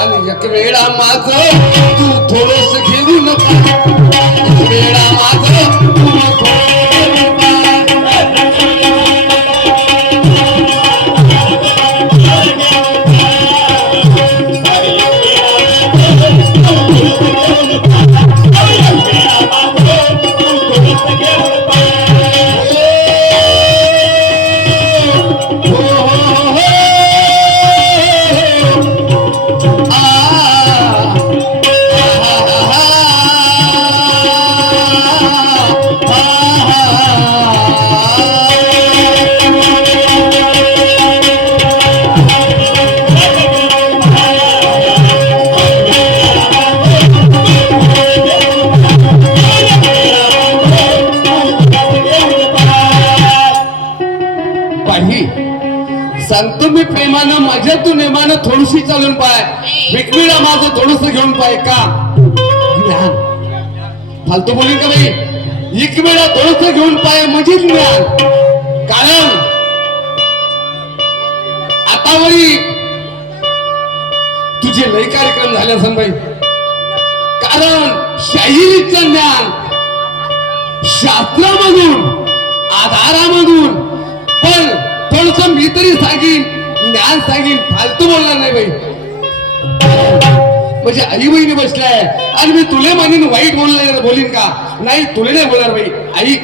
आणि एक वेळा माझं तू थोडस घेऊन एक वेळा माझं तू सांगतो मी प्रेमानं माझ्या तू नेमानं थोडीशी चालून पाय विकविळा माझं थोडस घेऊन पाय का ज्ञान फालतू बोलीन का बाई एक वेळा थोडस घेऊन पाय म्हणजे ज्ञान कारण आतावरी तुझे लय कार्यक्रम झाले असं बाई कारण शाहिरीचं ज्ञान शास्त्रामधून आधारामधून पण थोडस मी तरी सांगीन ज्ञान सांगीन फालतू बोलणार नाही बाई म्हणजे आई बहिणी बसलाय आणि मी तुले म्हणून वाईट बोलीन का नाही तुले नाही बोलणार बाई आई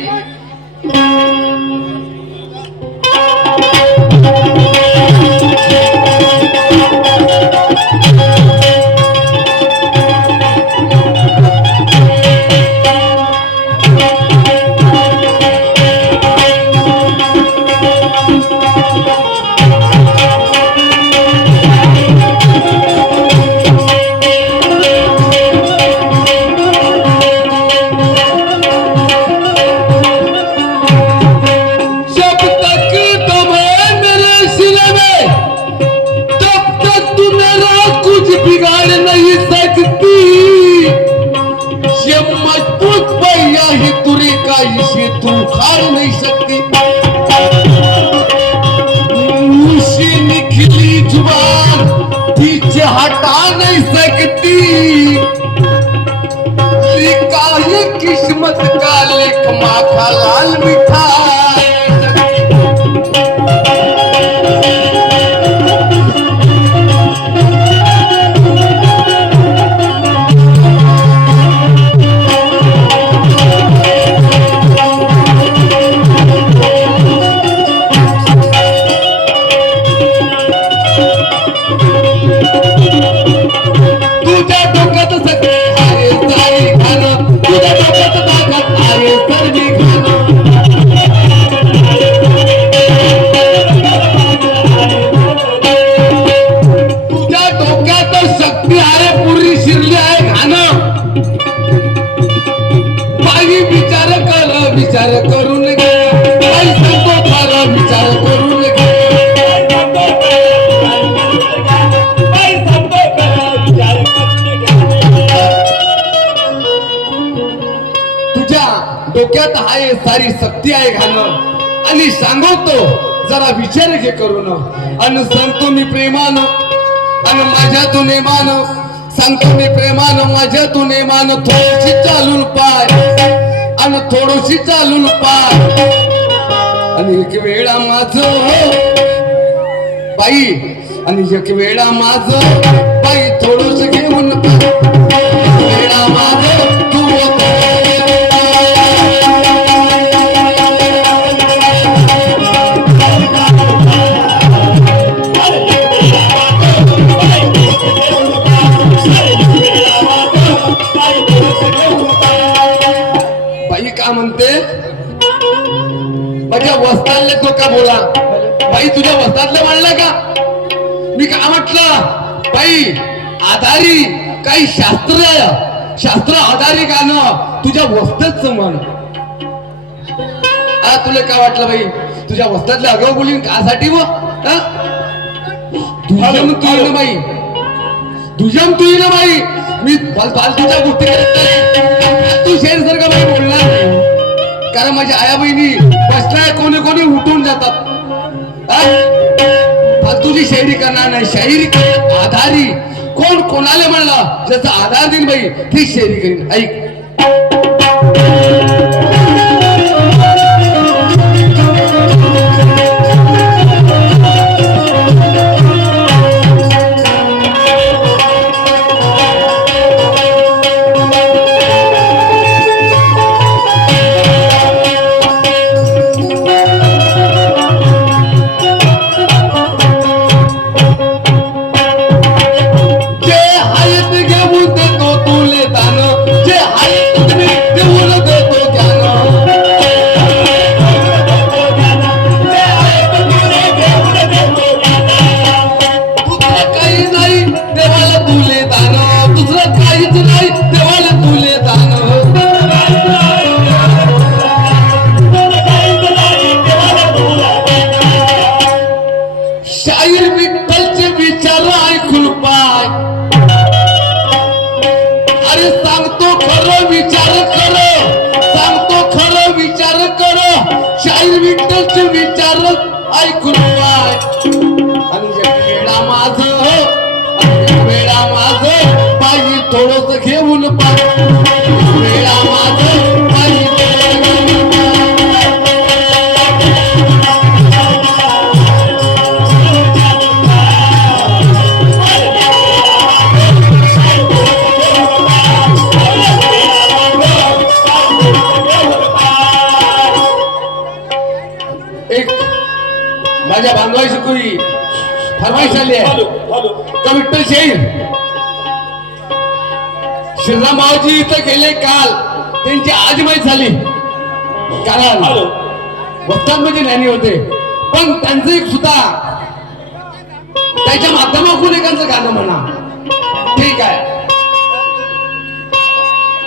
तू खाड़ नहीं सकती मुझसे निकली जुबान पीछे हटा नहीं सकती लिखा ये किस्मत का लेख माखा लाल मीठा विचार करून विचार करून तुझ्या डोक्यात आहे सारी सक्ती आहे घालणं आणि सांगतो जरा विचार घे करून आणि सांगतो मी प्रेमानं आणि माझ्या तू नेमानं सांगतो मी प्रेमानं माझ्या तू नेमानं थोडीशी चालून पाय आणि थोडीशी चालून पाय आणि एक वेळा माझं बाई आणि एक वेळा माझं बाई थोडस घेऊन वेळा माझं तू म्हणते माझ्या वस्तादले तो का बोला बाई तुझ्या वस्तादले म्हणला का मी काय म्हटलं बाई आधारी काही शास्त्र आधारी गाणं तुझ्या वस्तादच म्हण तुला काय वाटलं बाई तुझ्या वस्तादले अगाऊ बोलीन कासाठी व तुझ्या बाई तुझ्या बाई मी फालतूच्या गोष्टी तू शेर सर का बाई बोलणार नाही कारण माझ्या आया बहिणी बसलाय कोणी कोणी उठून जातात फालतूची शायरी करणार नाही शायरी आधारी कोण कोणाला म्हणलं ज्याचा आधार दिन बाई ती शेरी करीन. ऐक थोडस घेऊन वेळा एक माझ्या बांधवायची कोणी फरमाईश आली आहे का विठ्ठल शेर श्रीरामावजी इथं गेले काल त्यांची आज माहीत झाली कारण वस्ताद म्हणजे ज्ञानी होते पण त्यांचं एक सुद्धा त्याच्या माध्यमातून एकांचं गाणं म्हणा. ठीक आहे.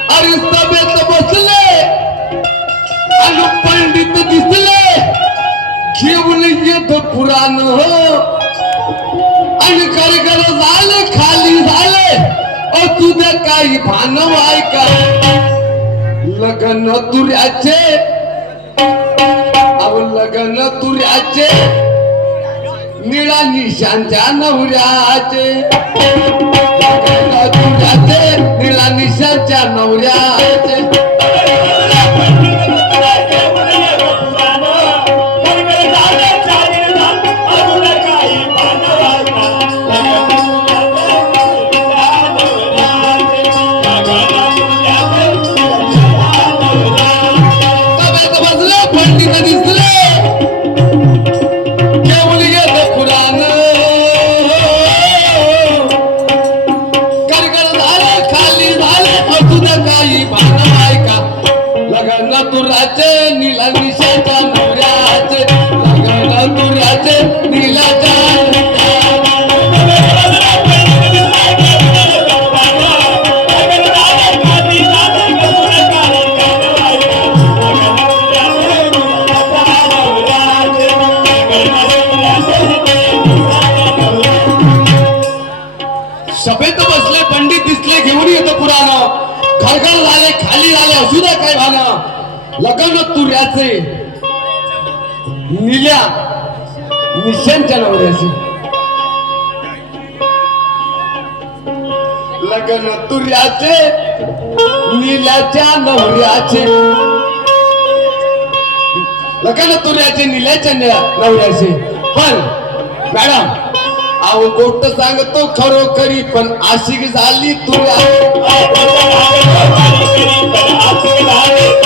अरे सभेत बसले आणि पंडित दिसले घेऊन येत पुराण हो आणि कर झाले खाली झाले तुझ्या काही भानव ऐका लग्न तुऱ्याचे लग्न तुऱ्याचे निळा निशांच्या नवऱ्याचे लग्न तुऱ्याचे निळा निशांच्या नवऱ्याचे सभेत बसले पंडित दिसले घेऊन येतो पुराण खळखळ झाले खाली झाले असू द्या काय भान लग्न तुऱ्याचे निल्या निशांच्या नवऱ्याचे लग्न तुऱ्याचे निल्याच्या नवऱ्याचे लग्न तुऱ्याचे निल्याच्या नवऱ्याचे. पण मॅडम अहो गोष्ट सांगतो खरोखरी पण आशिक झाली तुला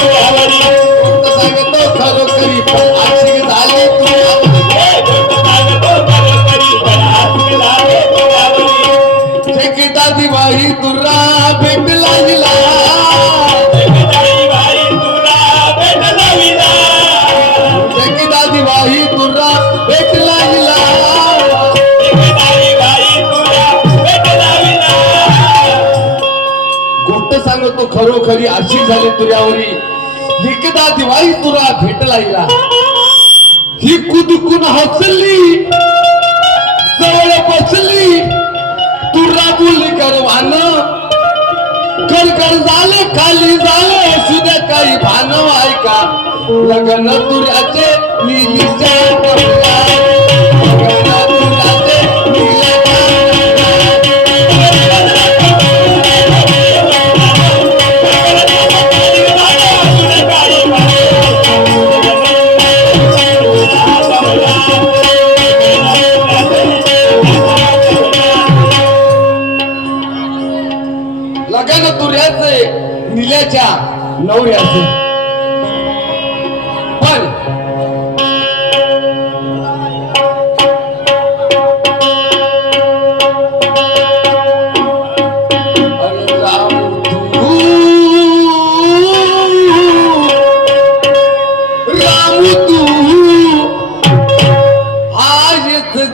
गोष्ट सांगतो खरोखरी पण आशिक झाली तुला शेकिटा दिवाळी तुरा भेटला दिला शेकिटा दिवाळी तुरा भेटला दिला सांगतो खरोखरी आशिक झाली तुझ्यावरी एकदा दिवाळी तुला भेटला हिला ही कुदकुन हसली जवळ बसली तुला बोलली करवान कर झालं खाली झालं असू द्या काही भानव ऐका लग्न तुऱ्याचे निलीच्या लग्न तुऱ्याचे निलीच्या नवरी असेल पण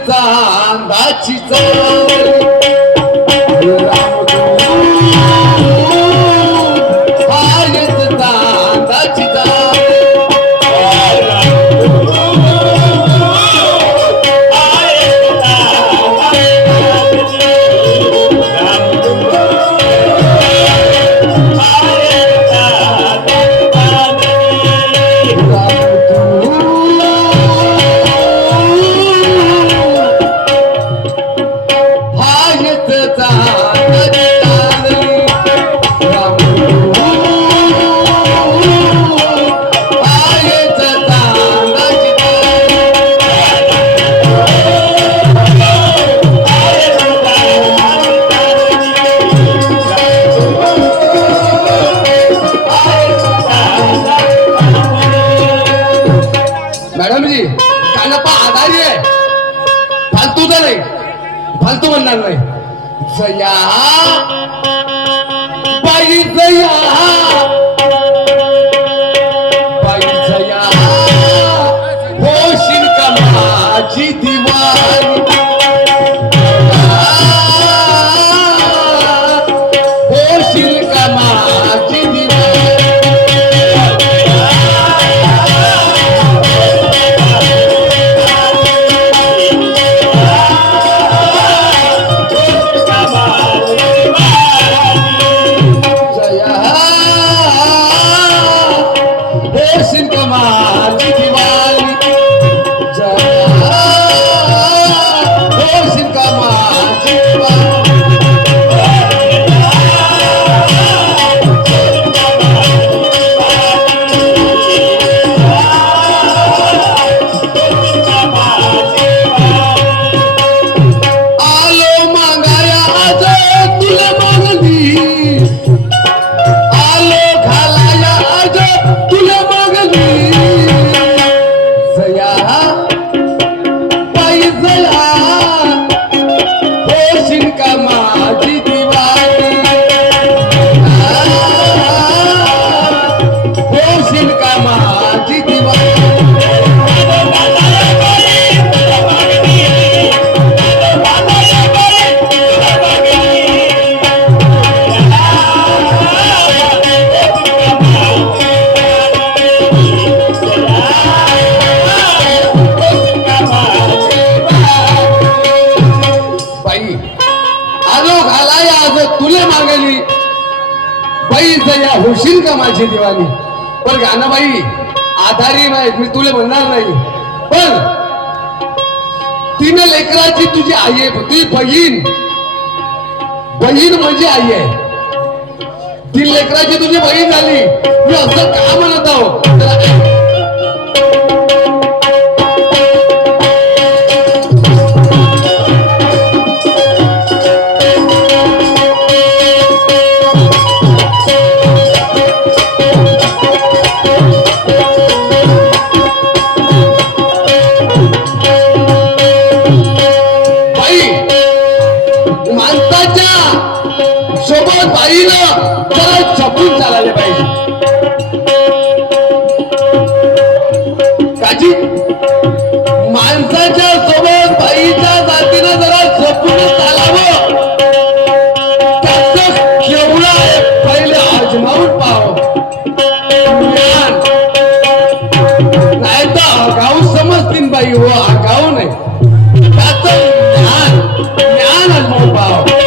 चांदाची चांदणी हायच चांदाची मॅडम जी कानपा आधारी आहे फालतूचा नाही फालतू म्हणणार नाही जया बाई जया बाई जया होशील का माझी दिवाळी होशील का माझी दिवाळी तुले मागली बाई जया होशील का माझी दिवाणी पण गाणाबाई आधारी नाही मी तुले म्हणणार नाही पण तीन लेकराची तुझी आई आहे तुझी बहीण बहीण म्हणजे आई आहे 3 लेकराची तुझी बहीण झाली मी असं का म्हणत आहो सोबत बाईनं जरा जपून चालायला पाहिजे काजी माणसाच्या सोबत बाईच्या जातीनं जरा जपून चालावं त्याचं केवढं आहे पहिले आजमावून पाहावं नाही तर आगाऊ समजतील बाई हो आगाऊ नाही त्याचं ज्ञान ज्ञान आजमावून पाहावं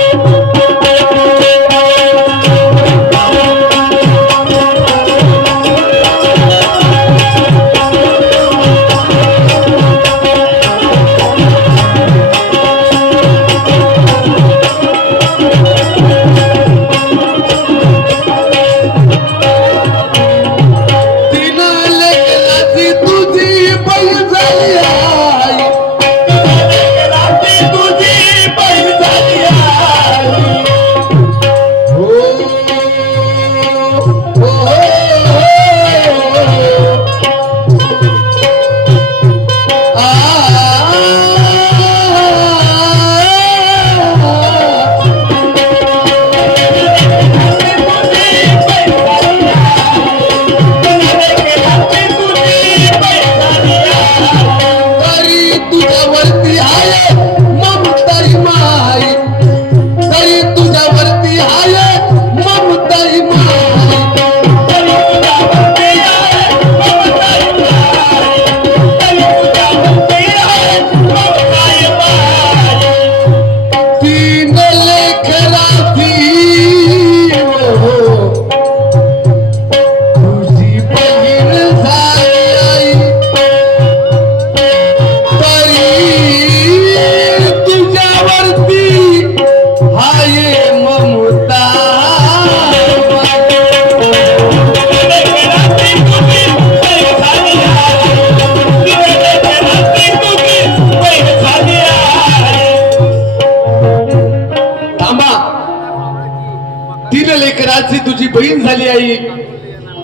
बहीण झाली आई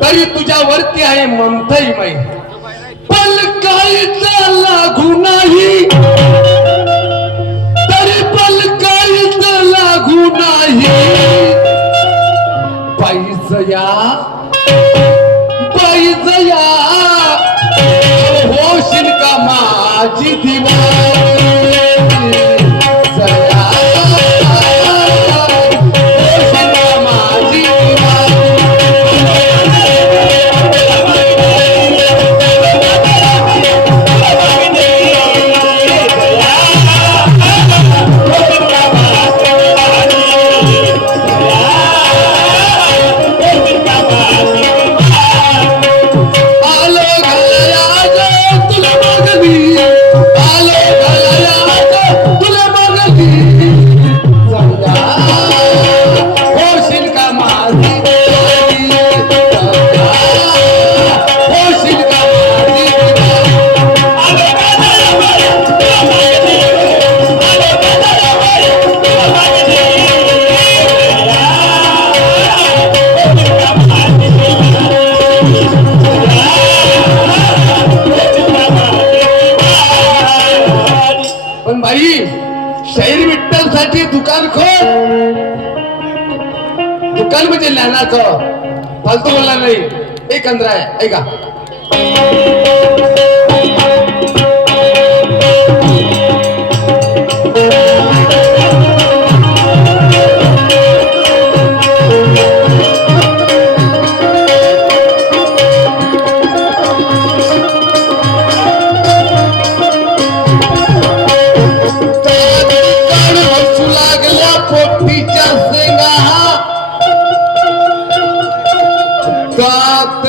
तरी तुझ्यावरती आहे ममताई माई पण काहीच लागू नाही तरी पण काहीच लागू नाही पाहिजया पाहिजया होशील का माझी दिवाळी जया होशील का माझी शाहीर विठ्ठल साठी दुकान खोल दुकान म्हणजे ज्ञानाचं फालतू बोलला नाही एक अंधरा आहे ऐका दात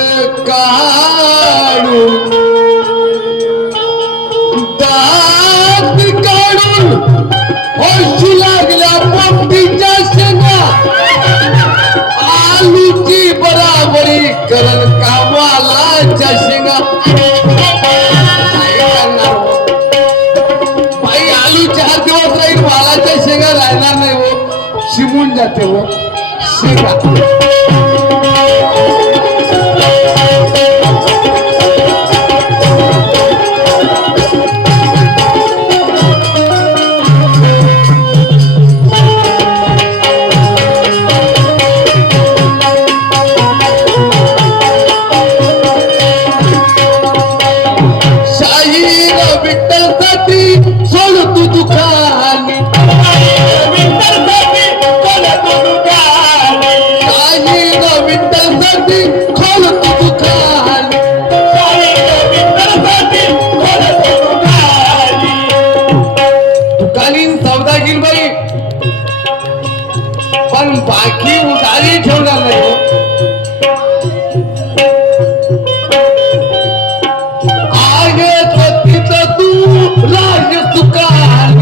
काढून हसू लागल्या पोपटीच्या शेंगा आलूची बराबरी करण कामालाच्या शेंगा बाई आलू 4 दिवस राहील मालाच्या शेंगा राहणार नाही हो शिमून जाते हो शेंगा पण बाकी उधारी ठेवणार नाही आहे तिथं तू राज सुखान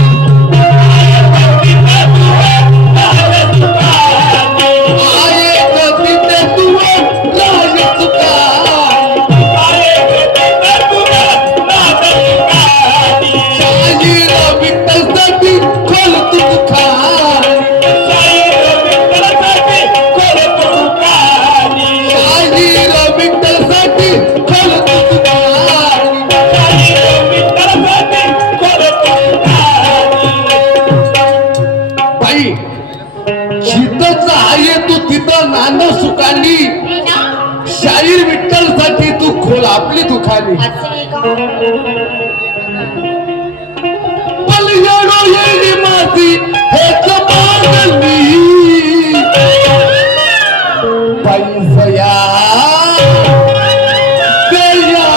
शाहीर विठ्ठल साठी तू खोल आपली दुखानी पलगडो येणी माती हेच मागली पैसया जया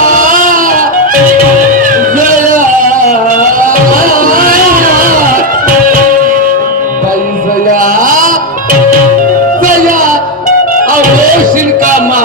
जया पैसया जया अवोशील का मा